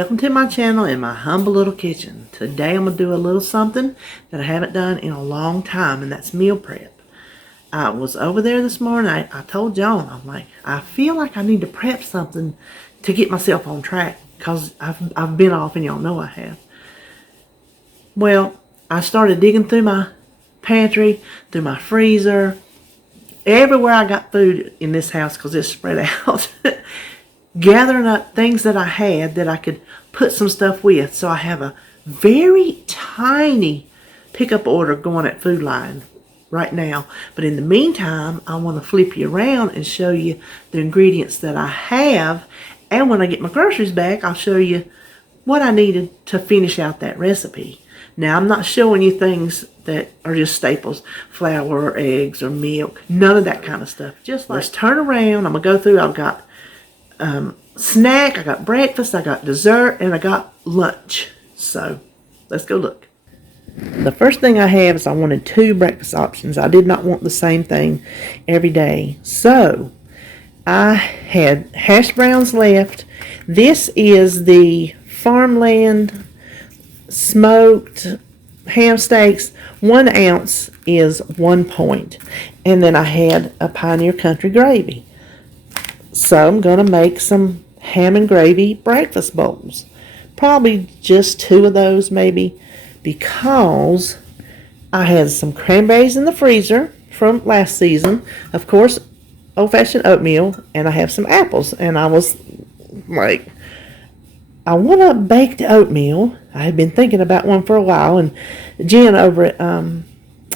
Welcome to my channel in my humble little kitchen. Today I'm going to do a little something that I haven't done in a long time, and that's meal prep. I was over there this morning. I told John, I'm like, I feel like I need to prep something to get myself on track because I've been off, and y'all know I have. Well, I started digging through my pantry, through my freezer, everywhere I got food in this house because it's spread out. Gathering up things that I had that I could put some stuff with. So I have a very tiny pickup order going at Food Line right now. But in the meantime, I want to flip you around and show you the ingredients that I have. And when I get my groceries back, I'll show you what I needed to finish out that recipe. Now, I'm not showing you things that are just staples, flour or eggs or milk, none of that kind of stuff. Just like, let's turn around. I'm going to go through. I've got snack, I got breakfast, I got dessert, and I got lunch. So let's go look. The first thing I have is I wanted 2 breakfast options. I did not want the same thing every day. So I had hash browns left. This is the Farmland smoked ham steaks. 1 ounce is 1 point. And then I had a Pioneer Country gravy. So I'm going to make some ham and gravy breakfast bowls. Probably just 2 of those maybe, because I had some cranberries in the freezer from last season. Of course, old-fashioned oatmeal, and I have some apples. And I was like, I want to bake the oatmeal. I had been thinking about one for a while, and Jen over at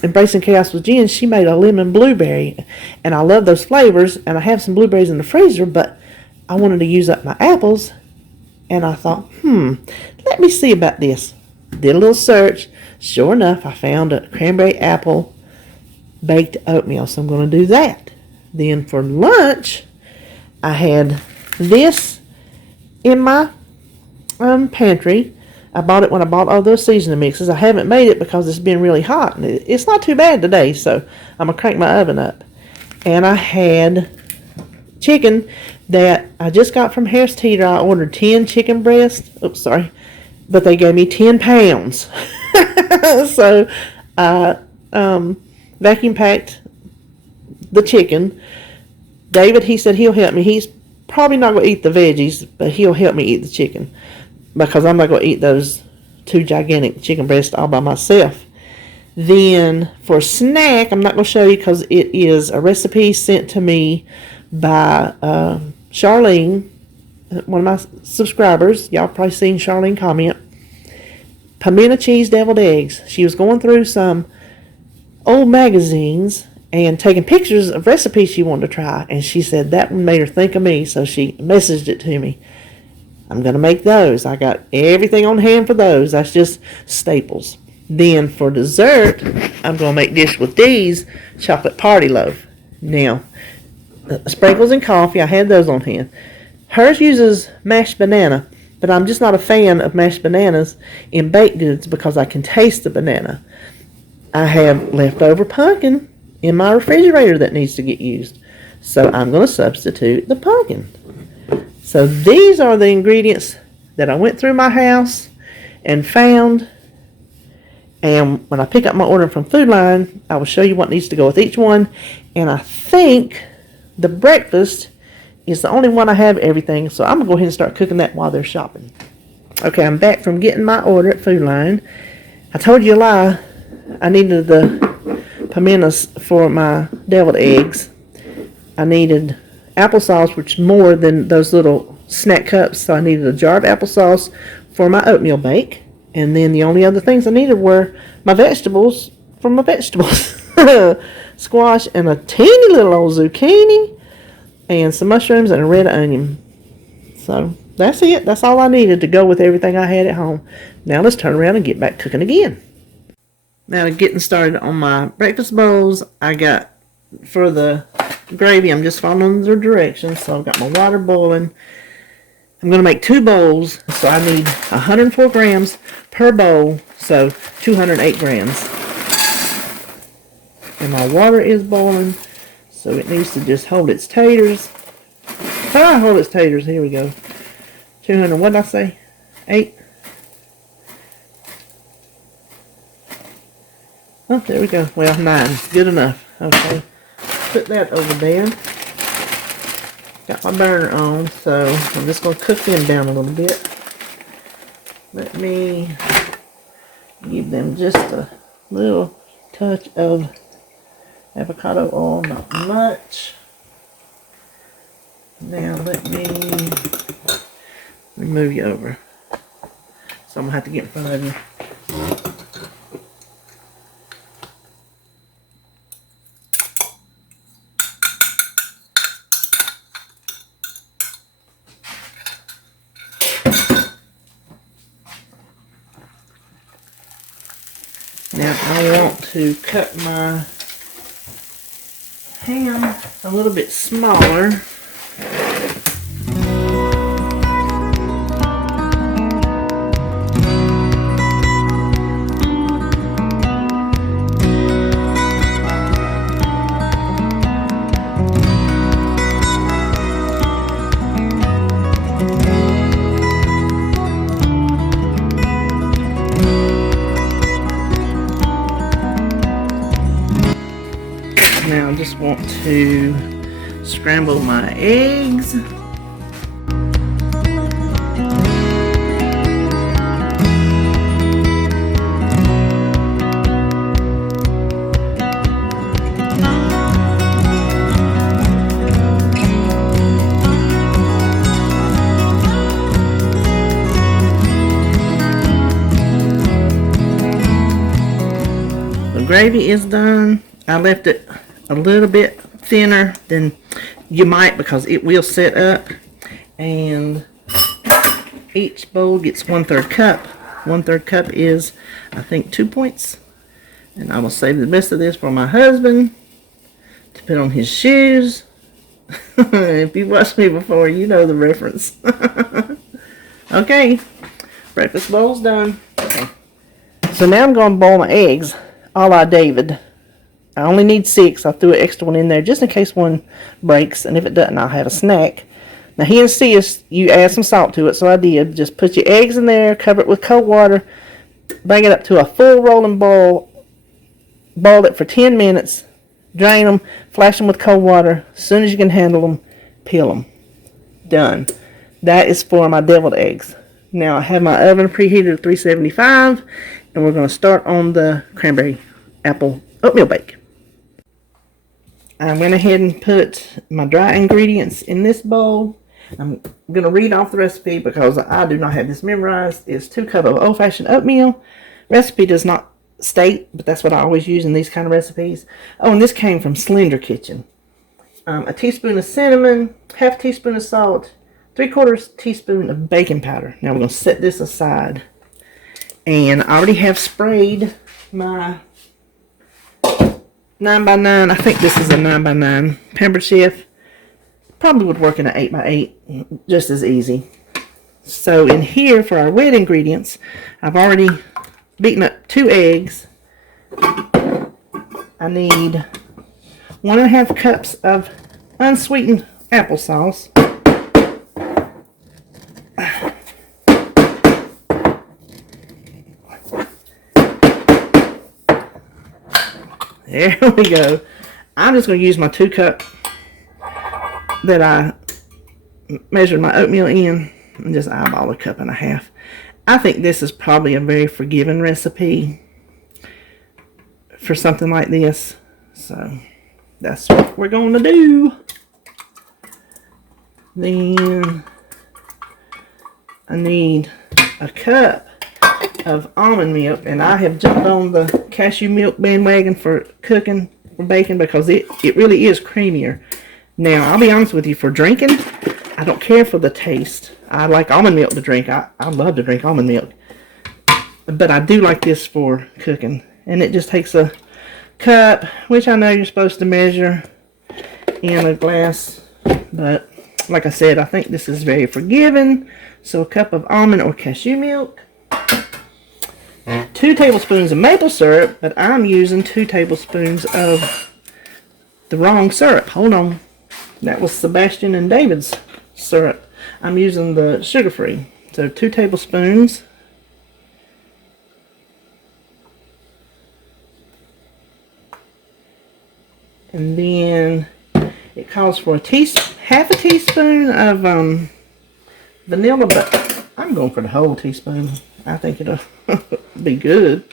Embracing Chaos with Jen, she made a lemon blueberry, and I love those flavors, and I have some blueberries in the freezer, but I wanted to use up my apples, and I thought, let me see about this. Did a little search. Sure enough, I found a cranberry apple baked oatmeal, so I'm going to do that. Then for lunch, I had this in my pantry. I bought it when I bought all those seasoning mixes. I haven't made it because it's been really hot. And it's not too bad today, so I'm going to crank my oven up. And I had chicken that I just got from Harris Teeter. I ordered 10 chicken breasts. Oops, sorry. But they gave me 10 pounds. So I vacuum packed the chicken. David, he said he'll help me. He's probably not going to eat the veggies, but he'll help me eat the chicken, because I'm not going to eat those 2 gigantic chicken breasts all by myself. Then for snack, I'm not going to show you because it is a recipe sent to me by Charlene, one of my subscribers. Y'all probably seen Charlene comment. Pimento cheese deviled eggs. She was going through some old magazines and taking pictures of recipes she wanted to try. And she said that one made her think of me, so she messaged it to me. I'm going to make those. I got everything on hand for those. That's just staples. Then for dessert, I'm going to make this with Dee's chocolate party loaf. Now, sprinkles and coffee, I had those on hand. Hers uses mashed banana, but I'm just not a fan of mashed bananas in baked goods because I can taste the banana. I have leftover pumpkin in my refrigerator that needs to get used, so I'm going to substitute the pumpkin. So these are the ingredients that I went through my house and found. And when I pick up my order from Food Line, I will show you what needs to go with each one. And I think the breakfast is the only one I have everything. So I'm going to go ahead and start cooking that while they're shopping. Okay, I'm back from getting my order at Food Line. I told you a lie. I needed the pimentos for my deviled eggs. I needed applesauce, which is more than those little snack cups, so I needed a jar of applesauce for my oatmeal bake. And then the only other things I needed were my vegetables for my vegetables. Squash and a teeny little old zucchini and some mushrooms and a red onion. So that's it. That's all I needed to go with everything I had at home. Now let's turn around and get back cooking again. Now getting started on my breakfast bowls. I got, for the gravy, I'm just following the directions. So I've got my water boiling. I'm going to make 2 bowls, so I need 104 grams per bowl, so 208 grams. And my water is boiling, so it needs to just hold its taters. Hold its taters, here we go. 200, what did I say? 8. Oh, there we go. Well, 9. Good enough. Okay. Put that over there. Got my burner on, so I'm just going to cook them down a little bit. Let me give them just a little touch of avocado oil, not much. Now let me move you over. So I'm going to have to get in front of you. Now I want to cut my ham a little bit smaller. Now I just want to scramble my eggs. The gravy is done. I left it a little bit thinner than you might because it will set up, and each bowl gets 1/3 cup. 1/3 cup is, I think, 2 points, and I will save the rest of this for my husband to put on his shoes. If you watched me before, you know the reference. Okay, breakfast bowl's done. Okay. So now I'm going to boil my eggs a la David. I only need 6. I threw an extra one in there just in case one breaks, and if it doesn't, I'll have a snack. Now he insists you add some salt to it, so I did. Just put your eggs in there, cover it with cold water, bring it up to a full rolling boil, boil it for 10 minutes, drain them, flash them with cold water. As soon as you can handle them, peel them. Done. That is for my deviled eggs. Now I have my oven preheated at 375, and we're going to start on the cranberry apple oatmeal bake. I went ahead and put my dry ingredients in this bowl. I'm going to read off the recipe because I do not have this memorized. It's 2 cups of old-fashioned oatmeal. Recipe does not state, but that's what I always use in these kind of recipes. Oh, and this came from Slender Kitchen. A teaspoon of cinnamon, half teaspoon of salt, 3/4 teaspoon of baking powder. Now we're going to set this aside. And I already have sprayed my 9x9, I think this is a 9x9 Pampered Chef. Probably would work in an 8x8, just as easy. So in here for our wet ingredients, I've already beaten up 2 eggs. I need 1.5 cups of unsweetened applesauce. There we go. I'm just going to use my 2 cup that I measured my oatmeal in and just eyeball 1.5 cups. I think this is probably a very forgiving recipe for something like this. So that's what we're going to do. Then I need 1 cup of almond milk, and I have jumped on the cashew milk bandwagon for cooking, for baking, because it really is creamier. Now, I'll be honest with you, for drinking, I don't care for the taste. I like almond milk to drink. I love to drink almond milk. But I do like this for cooking. And it just takes 1 cup, which I know you're supposed to measure in a glass. But, like I said, I think this is very forgiving. So 1 cup of almond or cashew milk. 2 tablespoons of maple syrup, but I'm using 2 tablespoons of the wrong syrup. Hold on. That was Sebastian and David's syrup. I'm using the sugar-free. So 2 tablespoons. And then it calls for half a teaspoon of vanilla, but I'm going for the whole teaspoon. I think it'll be good.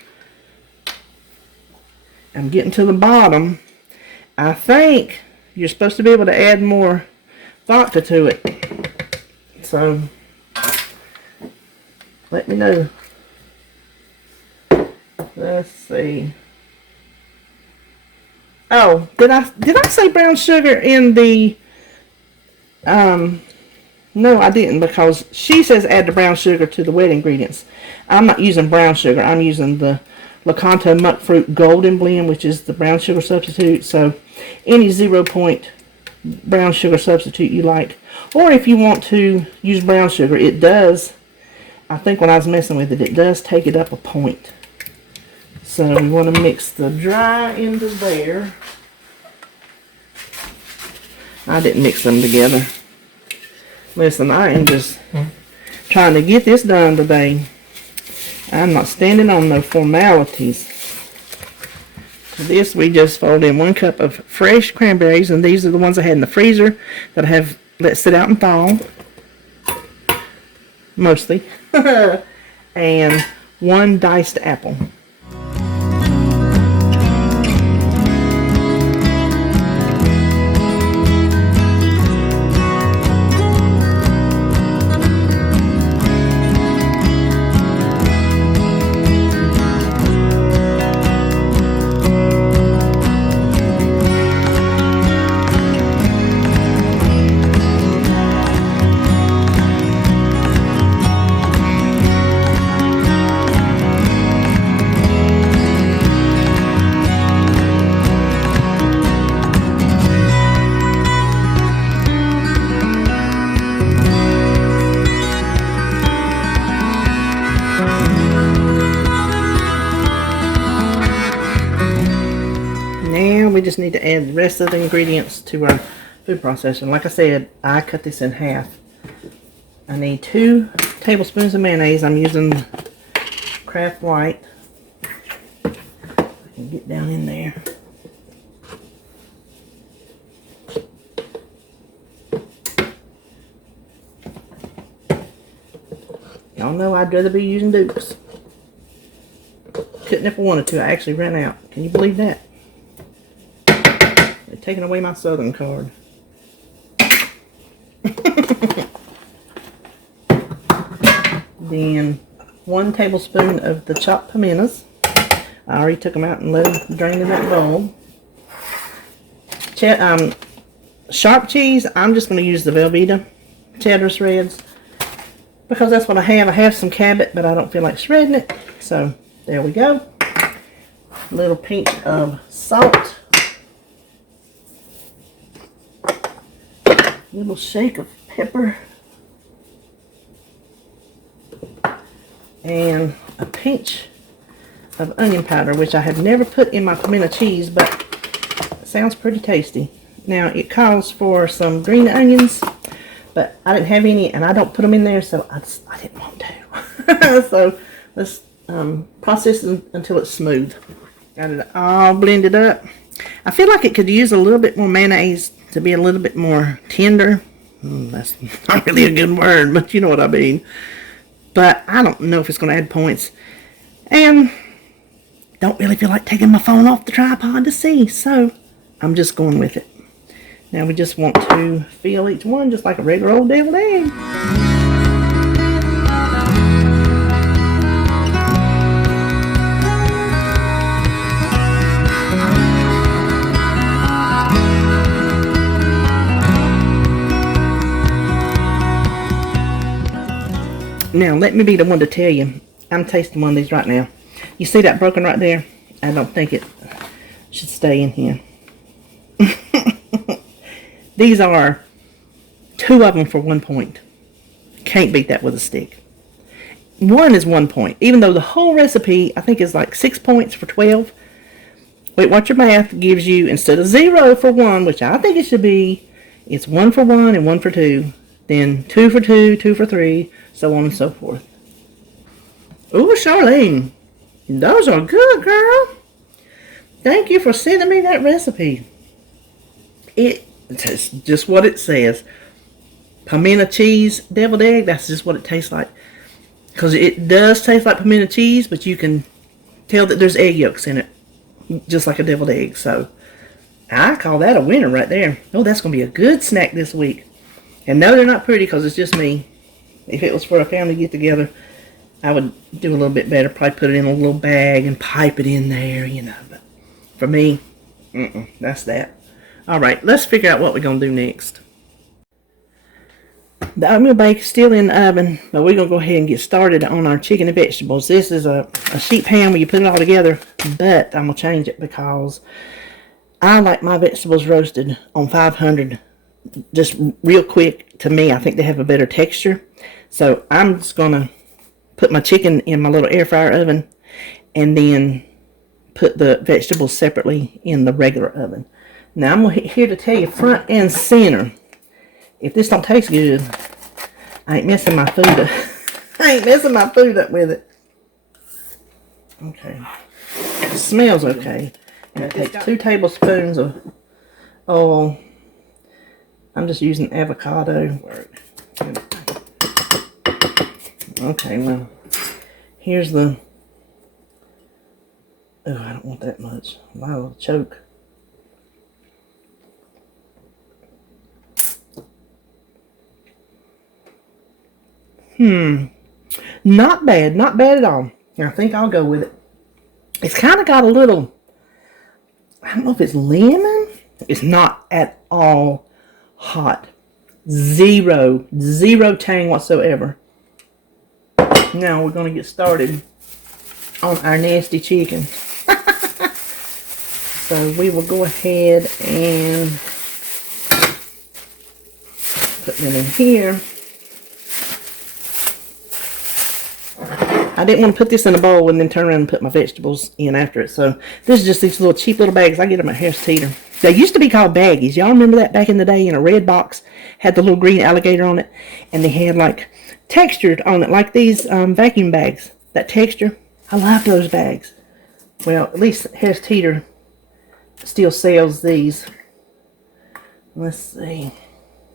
I'm getting to the bottom. I think you're supposed to be able to add more vodka to it. So let me know. Let's see. Oh, did I say brown sugar in the no, I didn't, because she says add the brown sugar to the wet ingredients. I'm not using brown sugar. I'm using the Lakanto Monk Fruit Golden Blend, which is the brown sugar substitute. So any 0 point brown sugar substitute you like. Or if you want to use brown sugar, it does, I think when I was messing with it, it does take it up a point. So we want to mix the dry into there. I didn't mix them together. Listen, I am just trying to get this done today. I'm not standing on no formalities. For this, we just fold in 1 cup of fresh cranberries, and these are the ones I had in the freezer that I have let sit out and thaw. Mostly. And 1 diced apple. We just need to add the rest of the ingredients to our food processor. And like I said, I cut this in half. I need 2 tablespoons of mayonnaise. I'm using Kraft White. I can get down in there. Y'all know I'd rather be using Dukes. Couldn't if I wanted to. I actually ran out. Can you believe that? They're taking away my Southern card. Then 1 tablespoon of the chopped pimentos. I already took them out and let them drain in that bowl. Sharp cheese, I'm just going to use the Velveeta cheddar shreds because that's what I have. I have some Cabot, but I don't feel like shredding it. So there we go. A little pinch of salt. Little shake of pepper. And a pinch of onion powder, which I have never put in my pimento cheese, but it sounds pretty tasty. Now it calls for some green onions, but I didn't have any, and I don't put them in there, so I didn't want to. So let's process it until it's smooth. Got it all blended up. I feel like it could use a little bit more mayonnaise to be a little bit more tender. That's not really a good word, but you know what I mean. But I don't know if it's going to add points. And don't really feel like taking my phone off the tripod to see. So I'm just going with it. Now we just want to fill each one just like a regular old deviled egg. Now, let me be the one to tell you, I'm tasting one of these right now. You see that broken right there? I don't think it should stay in here. These are 2 of them for 1 point. Can't beat that with a stick. 1 is 1 point, even though the whole recipe, I think, is like 6 points for 12. Wait, watch your math gives you, instead of 0 for 1, which I think it should be, it's 1 for 1 and 1 for 2. then 2 for 2, 2 for 3, so on and so forth. Ooh, Charlene, those are good, girl. Thank you for sending me that recipe. It's just what it says. Pimento cheese deviled egg, that's just what it tastes like. Because it does taste like pimento cheese, but you can tell that there's egg yolks in it. Just like a deviled egg. So, I call that a winner right there. Oh, that's going to be a good snack this week. And no, they're not pretty because it's just me. If it was for a family get-together, I would do a little bit better. Probably put it in a little bag and pipe it in there, you know. But for me, that's that. Alright, let's figure out what we're going to do next. The oatmeal bake is still in the oven, but we're going to go ahead and get started on our chicken and vegetables. This is a sheet pan where you put it all together, but I'm going to change it because I like my vegetables roasted on 500 just real quick. To me, I think they have a better texture. So I'm just going to put my chicken in my little air fryer oven and then put the vegetables separately in the regular oven. Now I'm here to tell you front and center, if this don't taste good, I ain't messing my food up. I ain't messing my food up with it. Okay. It smells okay. I'm going to take 2 tablespoons of oil. I'm just using avocado. Okay, well, here's the... Oh, I don't want that much. I'll choke. Not bad. Not bad at all. I think I'll go with it. It's kind of got a little... I don't know if it's lemon. It's not at all hot. Zero tang whatsoever. Now we're going to get started on our nasty chicken. So we will go ahead and put them in here. I didn't want to put this in a bowl and then turn around and put my vegetables in after it. So this is just these little cheap little bags. I get them at Harris Teeter. They used to be called baggies. Y'all remember that back in the day, in a red box? Had the little green alligator on it. And they had like textured on it, like these vacuum bags. That texture. I love those bags. Well, at least Harris Teeter still sells these. Let's see.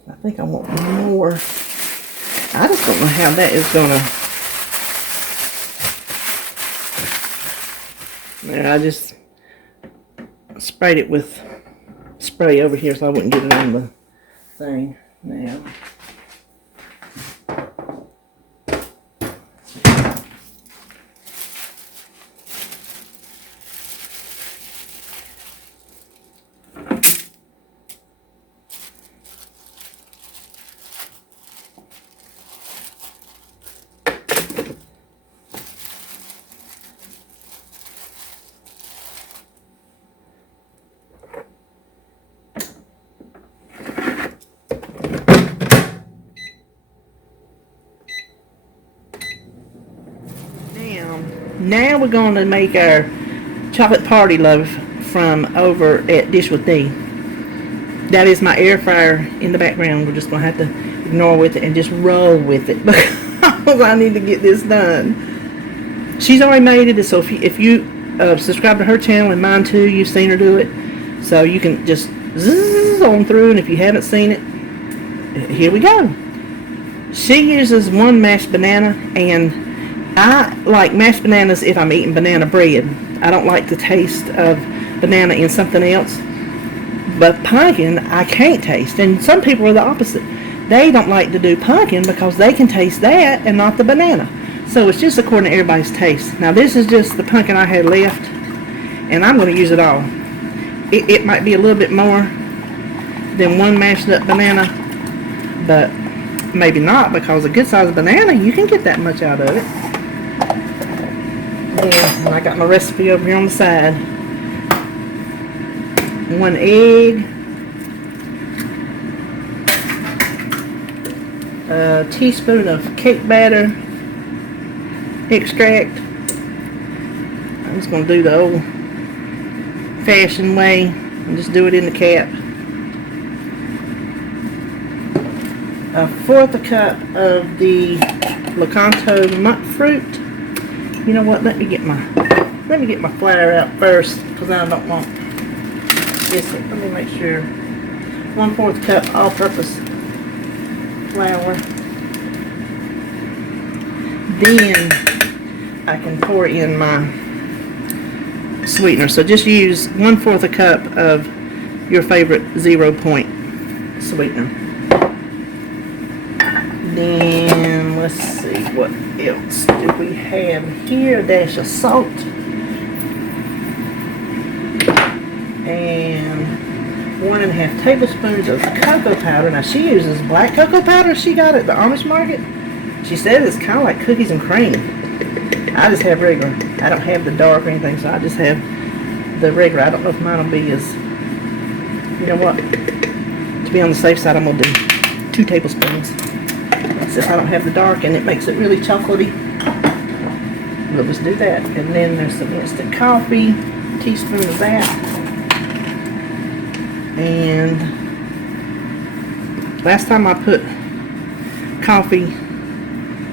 I think I want more. I just don't know how that is going to... There, I just sprayed it with spray over here so I wouldn't get it on the thing. Now, Now we're going to make our chocolate party loaf from over at Dish with Deen. That is my air fryer in the background. We're just going to have to ignore with it and just roll with it because I need to get this done. She's already made it, so if you subscribe to her channel and mine too, you've seen her do it. So you can just zzz on through, and if you haven't seen it, here we go. She uses 1 mashed banana, and I like mashed bananas if I'm eating banana bread. I don't like the taste of banana in something else. But pumpkin, I can't taste. And some people are the opposite. They don't like to do pumpkin because they can taste that and not the banana. So it's just according to everybody's taste. Now this is just the pumpkin I had left, and I'm going to use it all. It might be a little bit more than 1 mashed up banana, but maybe not, because a good sized banana, you can get that much out of it. And I got my recipe over here on the side. 1 egg, a teaspoon of cake batter extract. I'm just going to do the old fashioned way and just do it in the cap. 1/4 cup of the Lakanto monk fruit. You know what? Let me get my flour out first, because I don't want this. Let me make sure. 1/4 cup all-purpose flour. Then I can pour in my sweetener. So just use 1/4 cup of your favorite 0-point sweetener. Then let's see, what else do we have here? A dash of salt. And 1.5 tablespoons of cocoa powder. Now she uses black cocoa powder she got at the Amish market. She said it's kind of like cookies and cream. I just have regular. I don't have the dark or anything, so I just have the regular. I don't know if mine will be as, you know what, to be on the safe side, I'm going to do 2 tablespoons. Since I don't have the dark and it makes it really chocolatey, we'll just do that. And then there's some instant coffee, a teaspoon of that. And last time I put coffee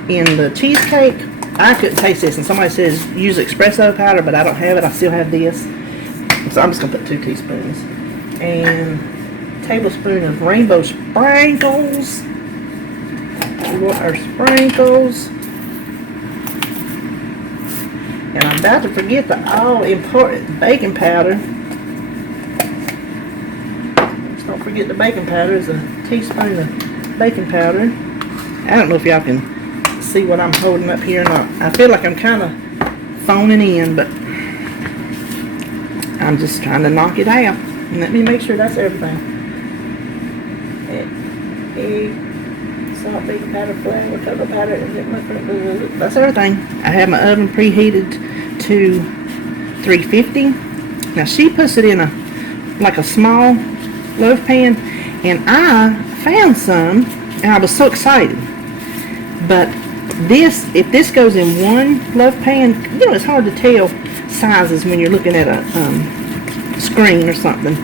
in the cheesecake, I couldn't taste this, and somebody says use espresso powder, but I don't have it. I still have this, so I'm just gonna put 2 teaspoons and a tablespoon of rainbow sprinkles. We want our sprinkles, and I'm about to forget the all-important baking powder. Just don't forget the baking powder. Is a teaspoon of baking powder. I don't know if y'all can see what I'm holding up here or not. I feel like I'm kind of phoning in, but I'm just trying to knock it out. And let me make sure that's everything. Egg, salt, baking powder, flour, cocoa powder, and that's everything. I have my oven preheated to 350. Now she puts it in like a small loaf pan, and I found some, and I was so excited. But this, if this goes in one loaf pan, you know, it's hard to tell sizes when you're looking at a screen or something.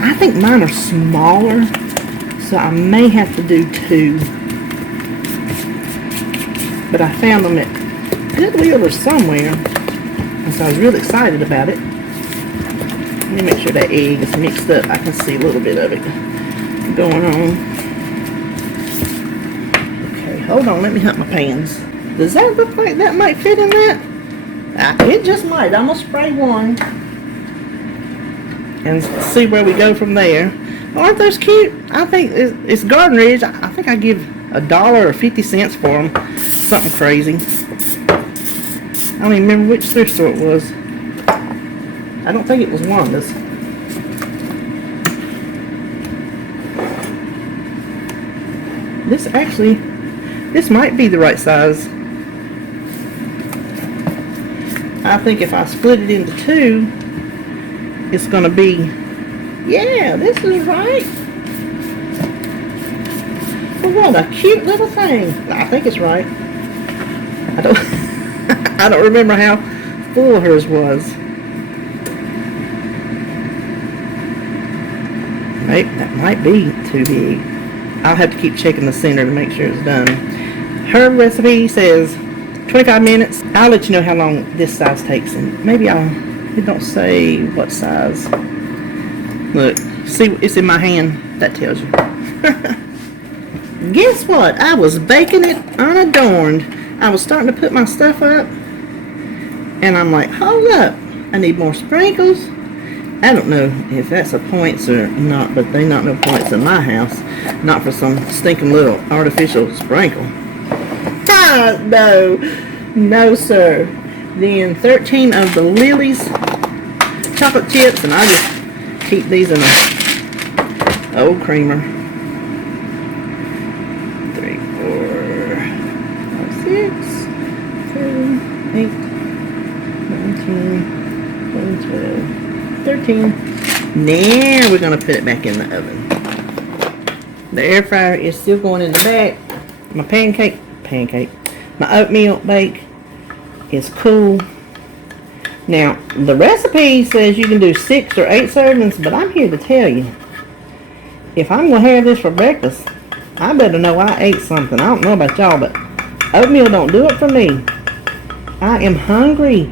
I think mine are smaller, so I may have to do 2. But I found them at Goodwill or somewhere, and so I was really excited about it. Let me make sure that egg is mixed up. I can see a little bit of it going on. Hold on, let me hunt my pans. Does that look like that might fit in that? It just might. I'm going to spray one and see where we go from there. Aren't those cute? I think it's Garden Ridge. I think I give $1 or 50 cents for them. Something crazy. I don't even remember which thrift store it was. I don't think it was Wanda's. This might be the right size. I think if I split it into 2, it's going to be, yeah, this is right. Well, what a cute little thing. I think it's right. I don't remember how full hers was. That might be too big. I'll have to keep checking the center to make sure it's done. Her recipe says 25 minutes. I'll let you know how long this size takes, and maybe it don't say what size. Look, see, it's in my hand. That tells you. Guess what? I was baking it unadorned. I was starting to put my stuff up, and I'm like, hold up, I need more sprinkles. I don't know if that's a points or not, but they not no points in my house. Not for some stinking little artificial sprinkle. Ah, no sir. Then 13 of the Lily's chocolate chips, and I just keep these in a old creamer. 3, 4, 5, 6, 7, 8, 19, 20, 12. 13. Now we're going to put it back in the oven. The air fryer is still going in the back. My my oatmeal bake is cool. Now, the recipe says you can do 6 or 8 servings, but I'm here to tell you, if I'm going to have this for breakfast, I better know I ate something. I don't know about y'all, but oatmeal don't do it for me. I am hungry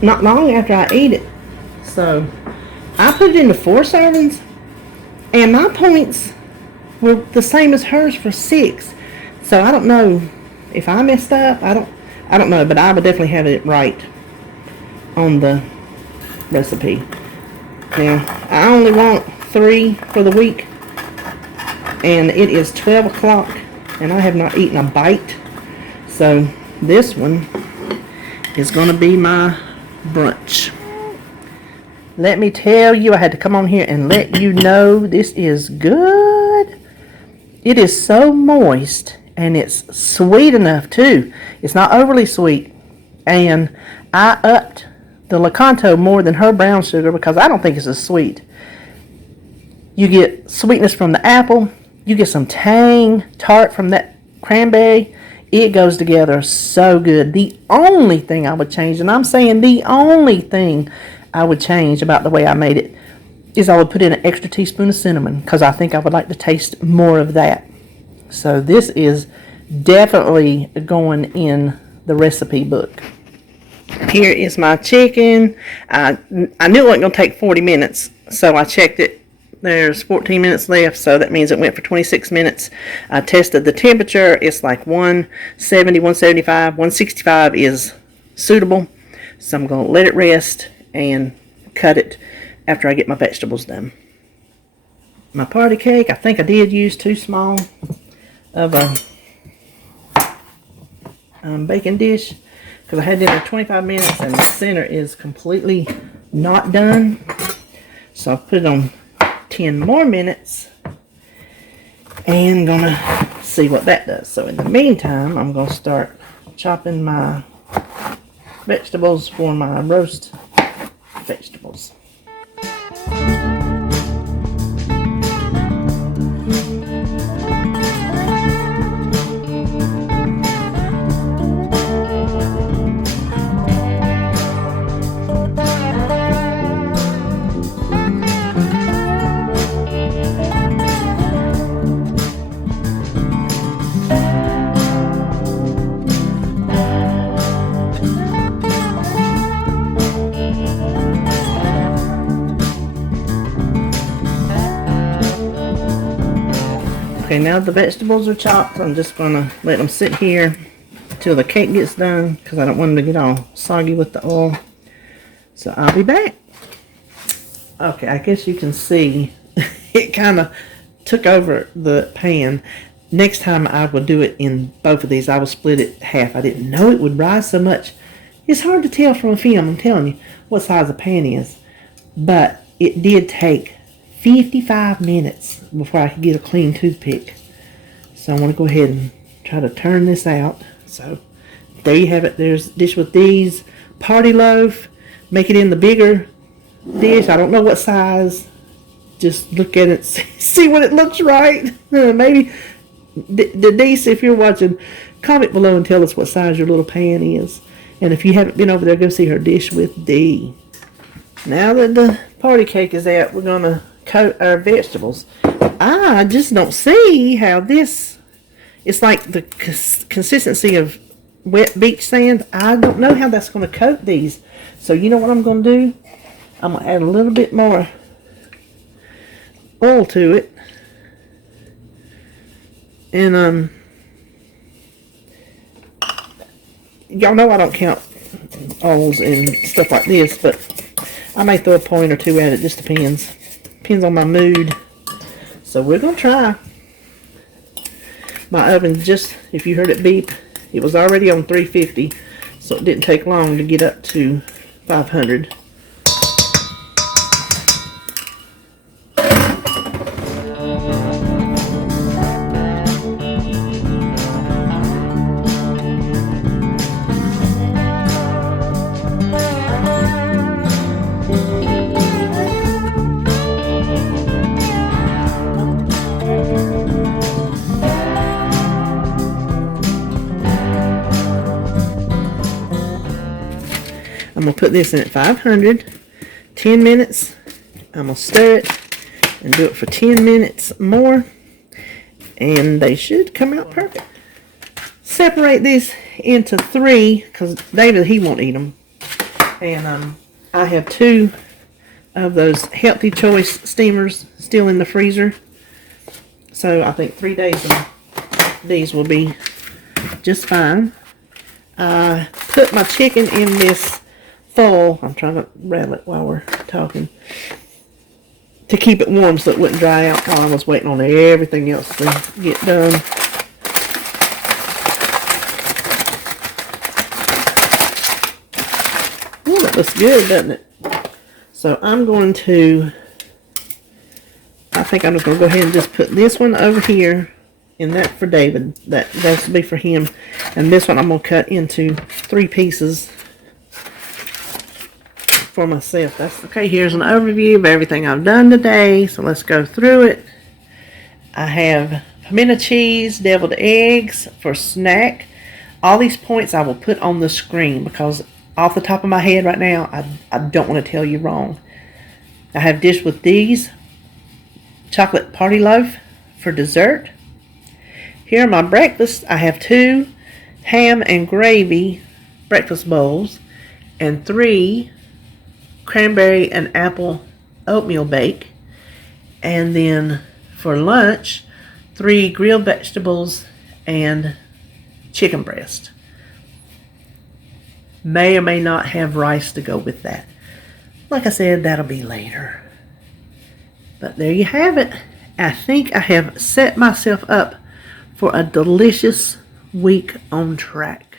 not long after I eat it. So I put it into 4 servings, and my points were the same as hers for 6. So I don't know if I messed up. I don't know, but I would definitely have it right on the recipe. Now I only want 3 for the week, and it is 12 o'clock, and I have not eaten a bite. So this one is going to be my brunch. Let me tell you, I had to come on here and let you know this is good. It is so moist, and it's sweet enough too. It's not overly sweet. And I upped the Lakanto more than her brown sugar because I don't think it's as sweet. You get sweetness from the apple. You get some tang, tart from that cranberry. It goes together so good. The only thing I would change, and I'm saying the only thing I would change about the way I made it, is I would put in an extra teaspoon of cinnamon because I think I would like to taste more of that. So this is definitely going in the recipe book. Here is my chicken. I knew it wasn't going to take 40 minutes, so I checked it. There's 14 minutes left, so that means it went for 26 minutes. I tested the temperature. It's like 170, 175, 165 is suitable. So I'm going to let it rest and cut it after I get my vegetables done. My party cake, I think I did use too small of a baking dish because I had it for 25 minutes and the center is completely not done. So I'll put it on 10 more minutes and gonna see what that does. So in the meantime, I'm gonna start chopping my vegetables for my roast vegetables. Okay, now the vegetables are chopped. I'm just going to let them sit here until the cake gets done because I don't want them to get all soggy with the oil. So I'll be back. Okay, I guess you can see it kind of took over the pan. Next time I will do it in both of these. I will split it half. I didn't know it would rise so much. It's hard to tell from a film, I'm telling you, what size the pan is. But it did take 55 minutes before I could get a clean toothpick. So I want to go ahead and try to turn this out. So there you have it. There's a dish with these. Party loaf. Make it in the bigger dish. I don't know what size. Just look at it. See when it looks right. Maybe Denise, if you're watching, comment below and tell us what size your little pan is. And if you haven't been over there, go see her dish with Dee. Now that the party cake is out, we're going to coat our vegetables. I just don't see how this, it's like the consistency of wet beach sand. I don't know how that's going to coat these. So you know what I'm going to do? I'm going to add a little bit more oil to it. And y'all know I don't count oils and stuff like this, but I may throw a point or two at it. Just depends. Depends on my mood. So we're going to try. My oven, just, if you heard it beep, it was already on 350, so it didn't take long to get up to 500. I'm going to put this in at 500, 10 minutes. I'm going to stir it and do it for 10 minutes more. And they should come out perfect. Separate this into 3 because David, he won't eat them. And I have 2 of those Healthy Choice steamers still in the freezer. So I think 3 days of these will be just fine. I put my chicken in this foil. I'm trying to rattle it while we're talking. To keep it warm so it wouldn't dry out while I was waiting on everything else to get done. Ooh, that looks good, doesn't it? So I'm going to, I think I'm just going to go ahead and just put this one over here, and that for David. That's to be for him. And this one I'm going to cut into 3 pieces for myself. That's okay. Here's an overview of everything I've done today. So let's go through it. I have pimento cheese, deviled eggs for snack. All these points I will put on the screen because off the top of my head right now, I don't want to tell you wrong. I have dished with these chocolate party loaf for dessert. Here are my breakfast. I have 2 ham and gravy breakfast bowls and 3 cranberry and apple oatmeal bake. And then for lunch, 3 grilled vegetables and chicken breast. May or may not have rice to go with that. Like I said, that'll be later. But there you have it. I think I have set myself up for a delicious week on track.